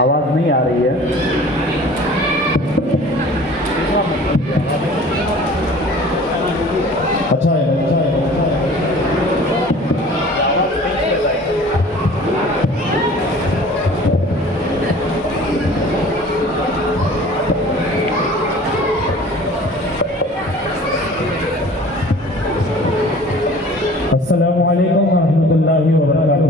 آواز نہیں آ رہی ہے. اچھا ہے. السلام علیکم ورحمۃ اللہ وبرکاتہ.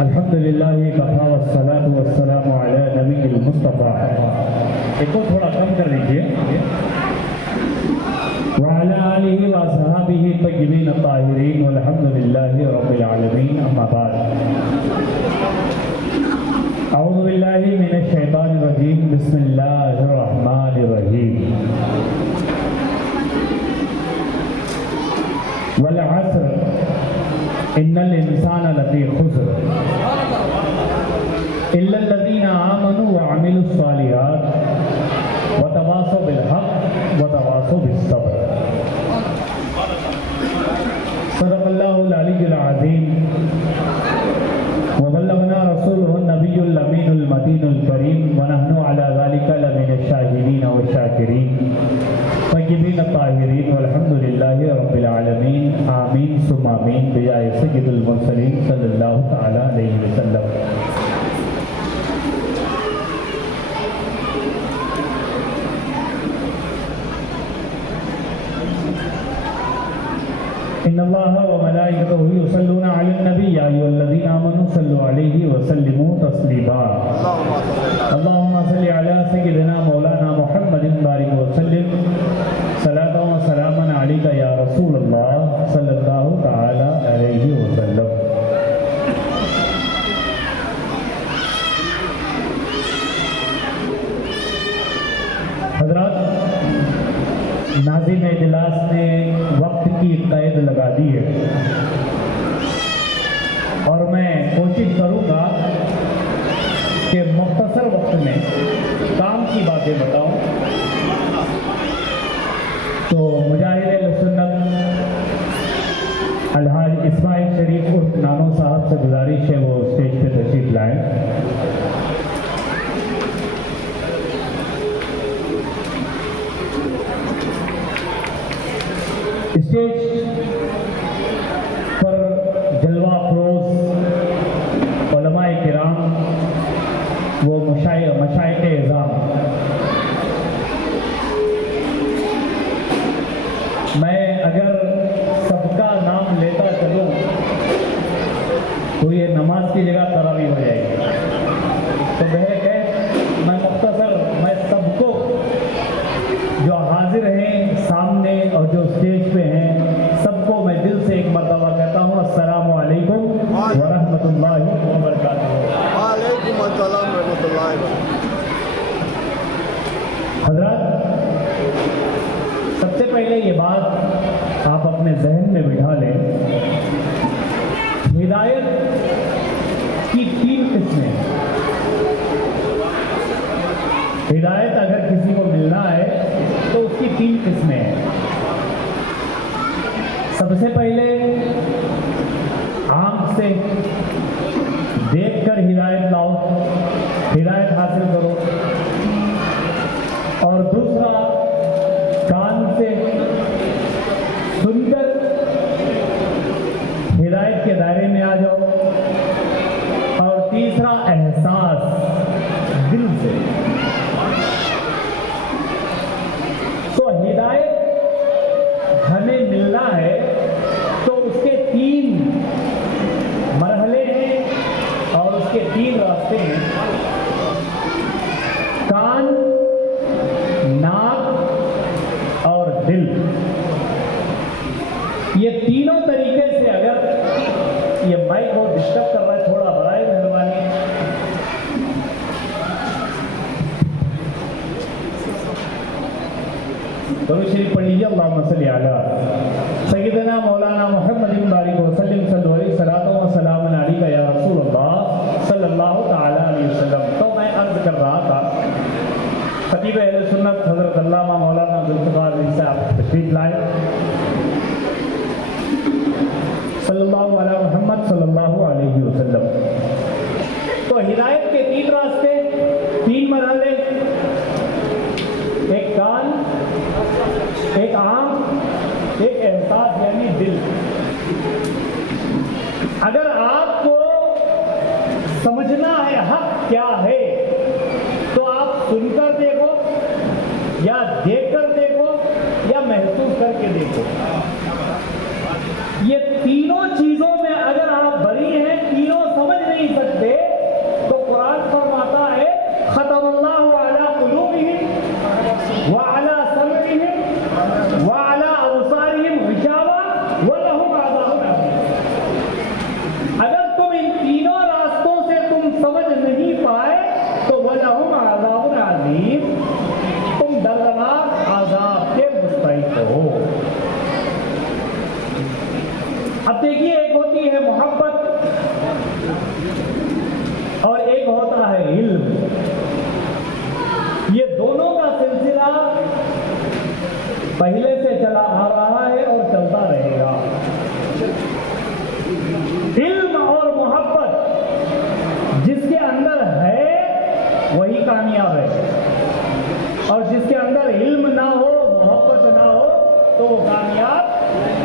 الحمد للہ کفا والصلاۃ والسلام علی نبی المصطفیٰ. ایک کو تھوڑا کم کر لیجیے. وعلی آلہ واصحابہ الطیبین الطاہرین والحمد للہ رب العالمین. اما بعد. اعوذ باللہ من الشیطان الرجیم. بسم اللہ الرحمن الرحیم. والعصر ان الانسان لفی خسر الا الذین آمنوا وعملوا الصالحات وتواصوا بالحق وتواصوا بالصبر. صدق اللہ العلی العظیم وبلغنا رسوله النبی الامین المتین الکریم ونحن علی ذلک لمن الشاہدین والشاکرین طیبین الطاہرین والحمد للہ رب العالمین. آمین ثم آمین بجائے سید المرسلین صلی اللہ تعالی علیہ وسلم. ان اللہ وملائکتہ یصلون علی النبی یا ایھا الذین آمنوا صلوا علیہ وسلموا تسلیما. اللہم صل علی سیدنا مولانا محمد بارک وسلم صلاۃ و سلاما علیک یا رسول اللہ صلی اللہ تعالی علیہ وسلم. حضرات، ناظم اجلاس نے وقت کی قید لگا دی ہے اور میں کوشش کروں گا کہ مختصر وقت میں کام کی باتیں بتاؤں. تو مجاہد اہل سنت الحاج اسماعیل شریف عرف نانو صاحب سے گزارش ہے وہ اسٹیج پہ تشریف لائیں. اسٹیج پر جلوہ افروز علماء کرام وہ مشائخ اعظام. میں اگر سب کا نام لیتا چلوں تو یہ نماز کی جگہ تراویح ہو جائے گی. تو بہرکیف میں مختصر میں سب کو جو حاضر ہیں سامنے اور جو اسٹیج پہ ہیں سب کو میں دل سے ایک مرتبہ کہتا ہوں السلام علیکم ورحمۃ اللہ وبرکاتہ. وعلیکم السلام ورحمۃ اللہ وبرکاتہ. حضرات، سب سے پہلے یہ بات آپ اپنے ذہن میں بٹھا لیں. ہدایت کی 3 قسمیں. ہدایت اگر کسی کو ملنا ہے تو اس کی 3 قسمیں ہیں. سب سے پہلے آنکھ سے دیکھ کر ہدایت لاؤ، ہدایت حاصل کرو. اور دوسرا کان سے سن کر ہدایت کے دائرے میں آ جاؤ. اور تیسرا احساس دل سے. تو ہدایت ہمیں ملنا ہے تو اس کے 3 مرحلے ہیں اور اس کے 3 راستے ہیں. کان، ناک اور دل. یہ تینوں طریقے سے اگر یہ مائک بہت ڈسٹرب کر رہا ہے تھوڑا برائے مہربانی. درود شریف پڑھ لیجیے. اللہم صلی علی سیدنا مولانا محمد بارک وسلم صلی علیہ وسلم وسلام علیک یا رسول اللہ صلی اللہ تعالی علیہ وسلم. تو میں عرض کر رہا تھا خطیب اہل سنت حضرت علامہ مولانا ذوالفقار علی صاحب تشریف لائے. صلی اللہ علیہ محمد صلی اللہ علیہ وسلم۔ تو ہدایت کے 3 راستے، 3 مرحلے، ایک کان، ایک آنکھ، ایک احساس یعنی دل۔ اگر آپ کو سمجھنا ہے حق کیا ہے تو آپ سن کر دیکھو یا دیکھ کر دیکھو یا محسوس کر کے دیکھو۔ یہ تینوں چیزوں میں اگر آپ بری ہیں، تینوں سمجھ نہیں سکتے، تو قرآن فرماتا ہے ختم اللہ علی قلوبہم وعلی سمعہم وعلی ابصارہم غشاوہ ولہم عذاب عظیم۔ اگر تم ان تینوں راستوں سے تم سمجھ نہیں پائے تو ولہم عذاب عظیم، تم دردناک عذاب کے مستحق ہو۔ اب دیکھیے، ایک ہوتی ہے محبت اور ایک ہوتا ہے علم۔ یہ دونوں کا سلسلہ پہلے سے چلا آ رہا ہے اور چلتا رہے گا۔ علم اور محبت جس کے اندر ہے وہی کامیاب ہے، اور جس کے اندر علم نہ ہو، محبت نہ ہو، تو وہ کامیاب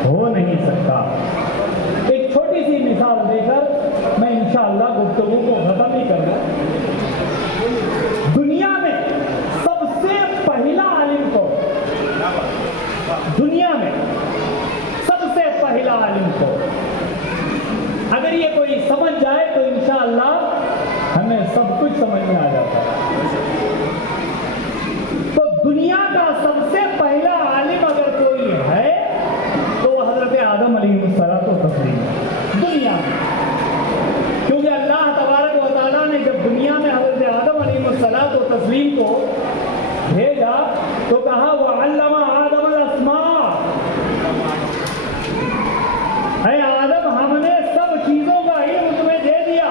ہو نہیں سکتا۔ ایک چھوٹی سی مثال دے کر میں انشاءاللہ گفتگو کو ختم ہی کروں۔ دنیا میں سب سے پہلا عالم کو، دنیا میں سب سے پہلا عالم کو اگر یہ کوئی سمجھ جائے تو انشاءاللہ ہمیں سب کچھ سمجھ میں آ جاتا ہے۔ تو دنیا کا سب سے پہلا عالم اگر کوئی ہے تو وہ حضرت آدم علیہ السلام دنیا میں، کیونکہ اللہ تبارک و تعالیٰ نے جب دنیا میں حضرت آدم علیہ السلام کو بھیجا تو کہا وَعَلَّمَ آدَمَ الْأَسْمَاءَ، اے آدم ہم نے سب چیزوں کا علم تمہیں دے دیا،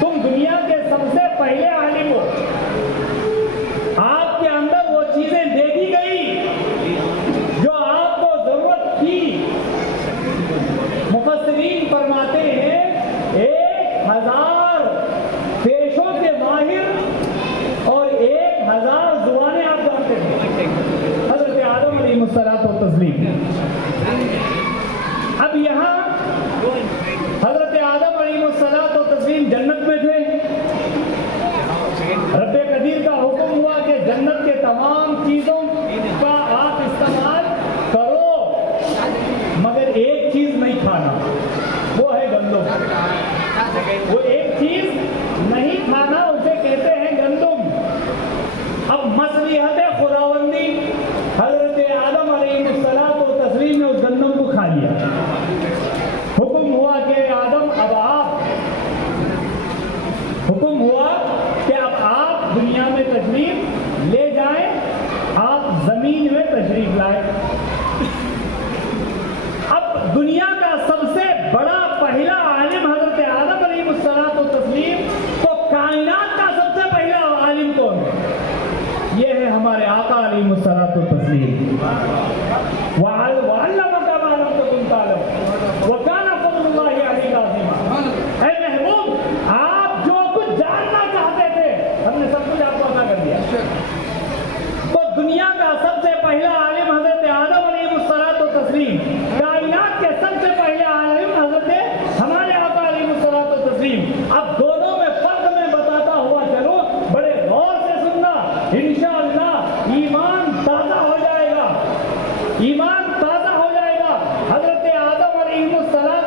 تم دنیا کے سب سے پہلے عالم ہو، آپ کے اندر وہ چیزیں دے دی گئی جو آپ کو ضرورت تھی۔ مفسرین فرماتے ہیں 1000 پیشوں کے ماہر اور 1000 زبانیں آپ جانتے تھے حضرت آدم علیہ السلام۔ اب یہاں حضرت آدم علیہ السلام جنت میں تھے، رب قدیر کا حکم ہوا کہ جنت کے تمام چیزوں کا آپ استعمال کرو مگر ایک چیز نہیں کھانا، وہ ہے گندم۔ وہ ایک چیز نہیں کھانا، اسے کہتے ہیں گندم۔ اب مصلحت خداوندی حضرت آدم علیہ السلام نے اس گندم کو کھا لیا۔ حکم ہوا کہ آدم اب آپ، حکم ہوا کہ اب آپ دنیا میں تشریف لے جائیں، آپ زمین میں تشریف لائیں۔ اب دنیا کا سب سے بڑا پہلا عالم حضرت آدم علیہ السلام، تو کائنات کا سب سے پہلا عالم کون ہے؟ یہ ہے ہمارے آقا علیہ السلام۔ وَعَلَّمَكَ مَا لَمْ تَكُنْ تَعْلَمُ وَكَانَ فَضْلُ اللَّهِ عَلَيْكَ عَظِيمًا۔ اے محبوب، آپ جو کچھ جاننا چاہتے تھے ہم نے سب کچھ آپ کو عطا کر دیا۔ تو دنیا کا سب سے پہلا عالم حضرت آدم علیہ السلام، کائنات کے سب سے پہلے عالم حضرت ہمارے آقا علیہ السلام۔ اب دونوں میں فرق میں بتاتا ہوا چلو، بڑے غور سے سننا، انشاءاللہ ایمان تازہ ہو جائے گا، ایمان تازہ ہو جائے گا۔ حضرت آدم علیہ السلام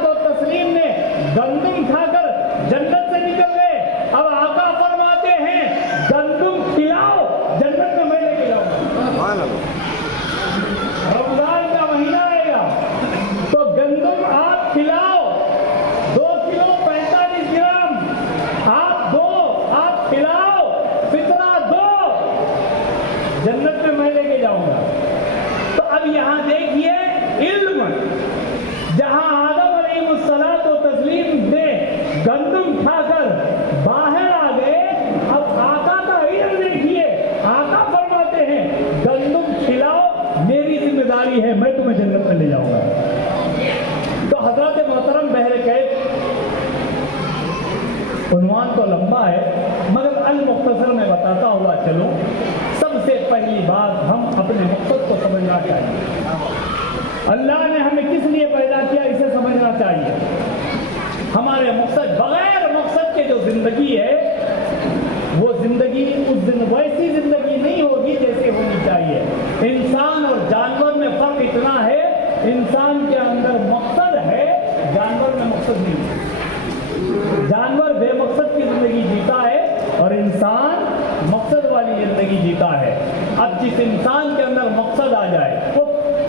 نے گندم کھا کر جنت سے نکل گئے، اب آقا فرماتے ہیں گندم کھلاؤ، جنت میں میں لے کے جاؤں۔ رمضان کا مہینہ آئے گا تو گندم آپ کھلاؤ، 2 کلو 45 گرام آپ دو، آپ کھلاؤ، فطرہ دو، جنت میں میں لے کے جاؤں گا۔ تو اب یہاں دیکھیے علم، جہاں آدم علیہ السلام نے گندم کھا کر باہر آ گئے، اب آقا کا علم دیکھیے، آقا فرماتے ہیں گندم کھلاؤ، میری ذمہ داری ہے، میں تمہیں جنت میں لے جاؤں گا۔ تو حضرات محترم بہر کیف، عنوان تو لمبا ہے مگر المختصر میں بتاتا ہوا چلوں۔ سب سے پہلی بات ہم اپنے مقصد کو سمجھنا چاہیے۔ اللہ نے ہمیں کس لیے پیدا کیا اسے سمجھنا چاہیے۔ ہمارے مقصد، بغیر مقصد کے جو زندگی ہے وہ زندگی ویسی زندگی نہیں ہوگی جیسے ہونی چاہیے۔ انسان اور جانور میں فرق اتنا ہے، انسان کے اندر مقصد ہے، جانور میں مقصد نہیں ہے۔ جانور بے مقصد کی زندگی جیتا ہے اور انسان مقصد والی زندگی جیتا ہے۔ اب جس انسان کے اندر مقصد آ جائے، وہ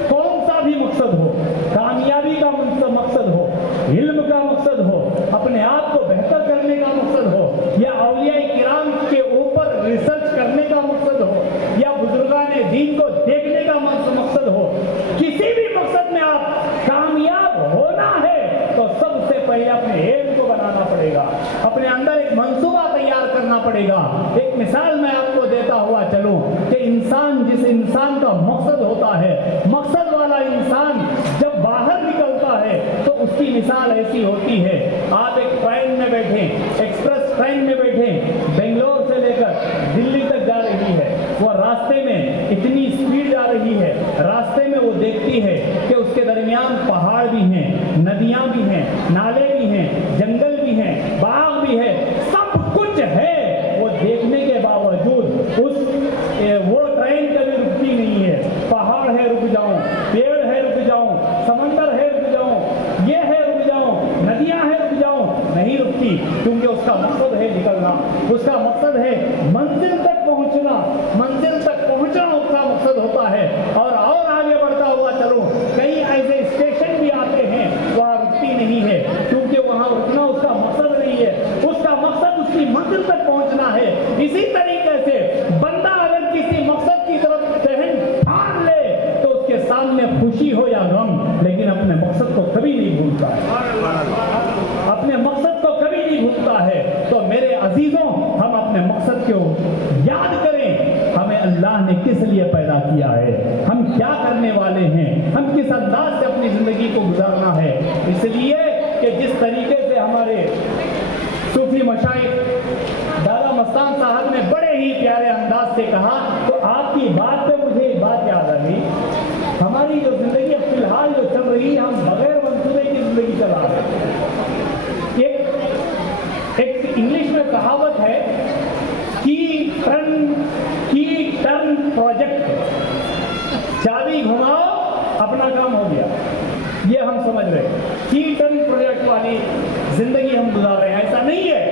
کون سا بھی مقصد ہو، کامیابی کا مقصد ہو، علم کا مقصد ہو، اپنے آپ کو بہتر کرنے کا مقصد ہو، یا اولیاء کرام کے اوپر ریسرچ کرنے کا مقصد ہو، یا بزرگان دین کو دیکھنے کا مقصد ہو، کسی بھی مقصد میں آپ کامیاب ہونا ہے تو سب سے پہلے اپنے علم کو بنانا پڑے گا، اپنے اندر ایک منصوبہ تیار کرنا پڑے گا۔ ایک مثال میں آپ کو دیتا ہوا چلوں کہ جس انسان کا مقصد ہوتا ہے، مقصد والا انسان جب باہر نکلتا ہے تو اس کی مثال ایسی ہوتی ہے، آپ ایک ٹرین میں بیٹھیں، ایکسپریس ٹرین میں بیٹھیں، بنگلور سے لے کر دلی تک جا رہی ہے، وہ راستے میں اتنی اسپیڈ جا رہی ہے، راستے میں وہ دیکھتی ہے کہ اس کے درمیان پہاڑ بھی ہیں، ندیاں بھی ہیں، نالے بھی ہیں، جنگل بھی ہیں، باغ بھی ہے، سب کچھ ہے۔ وہ دیکھنے کے باوجود وہ ٹرین کبھی رکتی نہیں ہے۔ پہاڑ ہے رک جاؤں، پیڑ ہے رک جاؤں، سمندر ہے رک جاؤں، یہ ہے رک جاؤں، ندیاں ہے رک جاؤں، نہیں رکتی، کیونکہ اس کا مقصد ہے نکلنا، اس کا مقصد ہے منزل تک پہنچنا، منزل تک پہنچنا اس کا مقصد ہوتا ہے۔ اور آگے بڑھتا ہوا چلو، کئی ایسے اسٹیشن بھی آتے ہیں وہاں رکتی نہیں ہے، کیونکہ وہاں رکنا اس کا مقصد نہیں ہے، اس کا مقصد اس کی منزل تک پہنچنا ہے۔ اسی طریقے سے بندہ اگر کسی مقصد کی طرف ذہن ٹھان لے تو اس کے سامنے خوشی ہو یا غم، لیکن اپنے مقصد کو کبھی نہیں بھولتا ہے، اپنے مقصد کو کبھی نہیں بھولتا ہے۔ تو میرے عزیزوں، ہم اپنے مقصد کو یاد کریں، ہمیں اللہ نے کس لیے پیدا کیا ہے، ہم کیا کرنے والے ہیں، ہم کس انداز سے اپنی زندگی کو گزارنا ہے۔ اس لیے کہ جس طریقے سے ہمارے صوفی مشائخ دادا مستان صاحب نے بڑے ہی پیارے انداز سے کہا، تو آپ کی بات پہ مجھے ایک بات یاد آ گئی۔ ہماری جو زندگی اب فی الحال جو چل رہی ہے، ہم بغیر منصوبے کی زندگی چلا رہے ہیں۔ ایک انگلش میں کہاوت ہے، کی ٹرن پروجیکٹ، چابی گھماؤ اپنا کام ہو گیا، یہ ہم سمجھ رہے ہیں۔ کی ٹرن پروجیکٹ والی زندگی ہم گزار رہے ہیں۔ ایسا نہیں ہے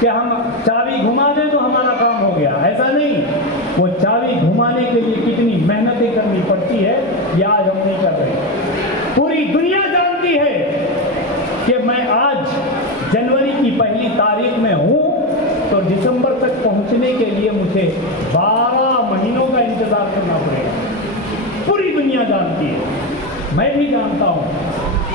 کہ ہم چابی گھما دیں تو ہمارا کام ہو گیا، ایسا نہیں۔ وہ چابی گھمانے کے لیے کتنی محنتیں کرنی پڑتی ہے یہ آج ہم نہیں کر رہے۔ پوری دنیا جانتی ہے کہ میں آج جنوری کی پہلی تاریخ میں ہوں تو دسمبر تک پہنچنے کے لیے مجھے 12 مہینوں کا انتظار کرنا پڑے گا۔ پوری دنیا جانتی ہے، میں بھی جانتا ہوں،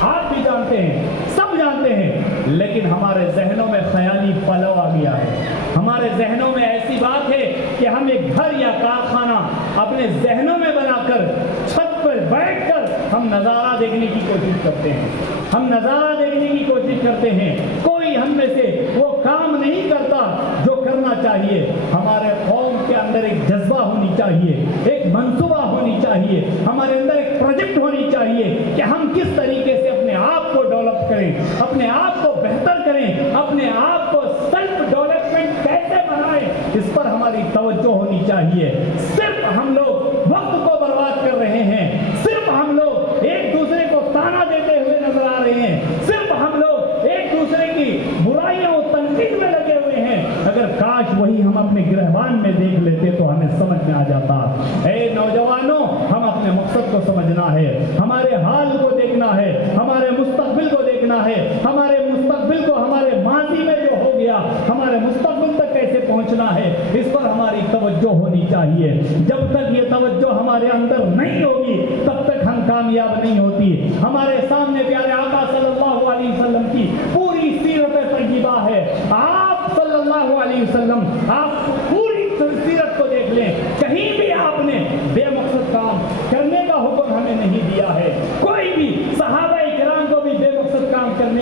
آپ بھی جانتے ہیں، سب جانتے ہیں، لیکن ہمارے ذہنوں میں خیالی پلو آ گیا ہے۔ ہمارے ذہنوں میں ایسی بات ہے کہ ہم ایک گھر یا کارخانہ اپنے ذہنوں میں بنا کر چھت پر بیٹھ کر ہم نظارہ دیکھنے کی کوشش کرتے ہیں، ہم نظارہ دیکھنے کی کوشش کرتے ہیں۔ کوئی ہم میں سے وہ کام نہیں کرتا جو کرنا چاہیے۔ ہمارے قوم کے اندر ایک جذبہ ہونی چاہیے، ایک منصوبہ ہونی چاہیے، ہمارے اندر ایک پروجیکٹ ہونی چاہیے کہ ہم کس طریقے سے اپنے آپ کو ڈیولپ کریں، اپنے آپ کو بہتر کریں، اپنے آپ کو سیلف ڈیولپمنٹ کیسے بنائیں، اس پر ہماری توجہ ہونی چاہیے۔ صرف ہم لوگ وقت کو برباد کر رہے ہیں، صرف ہم لوگ ایک دوسرے کو تانا دیتے ہوئے نظر آ رہے ہیں، صرف ہم لوگ ایک دوسرے کی برائیوں اور تنقید میں لگے ہوئے ہیں۔ اگر کاش وہی ہم اپنے گرہوان میں دیکھ لیتے تو ہمیں سمجھ میں آ جاتا۔ اے نوجوانوں، ہم اپنے مقصد کو سمجھنا ہے، ہمارے حال کو دیکھنا ہے، ہمارے مستقبل کو دیکھنا ہے، ہمارے مستقبل کو ہمارے ماضی میں جو ہو گیا ہمارے مستقبل تک کیسے پہنچنا ہے، اس پر ہماری توجہ ہونی چاہیے۔ جب تک یہ توجہ ہمارے اندر نہیں ہوگی تب تک ہم کامیاب نہیں ہوتی۔ ہمارے سامنے پیارے آقا صلی اللہ علیہ وسلم کی پوری سیرت طیبہ ہے۔ آپ صلی اللہ علیہ وسلم، آپ پوری سیرت کو دیکھ لیں، کہیں بھی آپ نے بے مقصد کام کرنے کا حکم ہمیں نہیں دیا ہے۔ کوئی بھی صحابہ کرام کو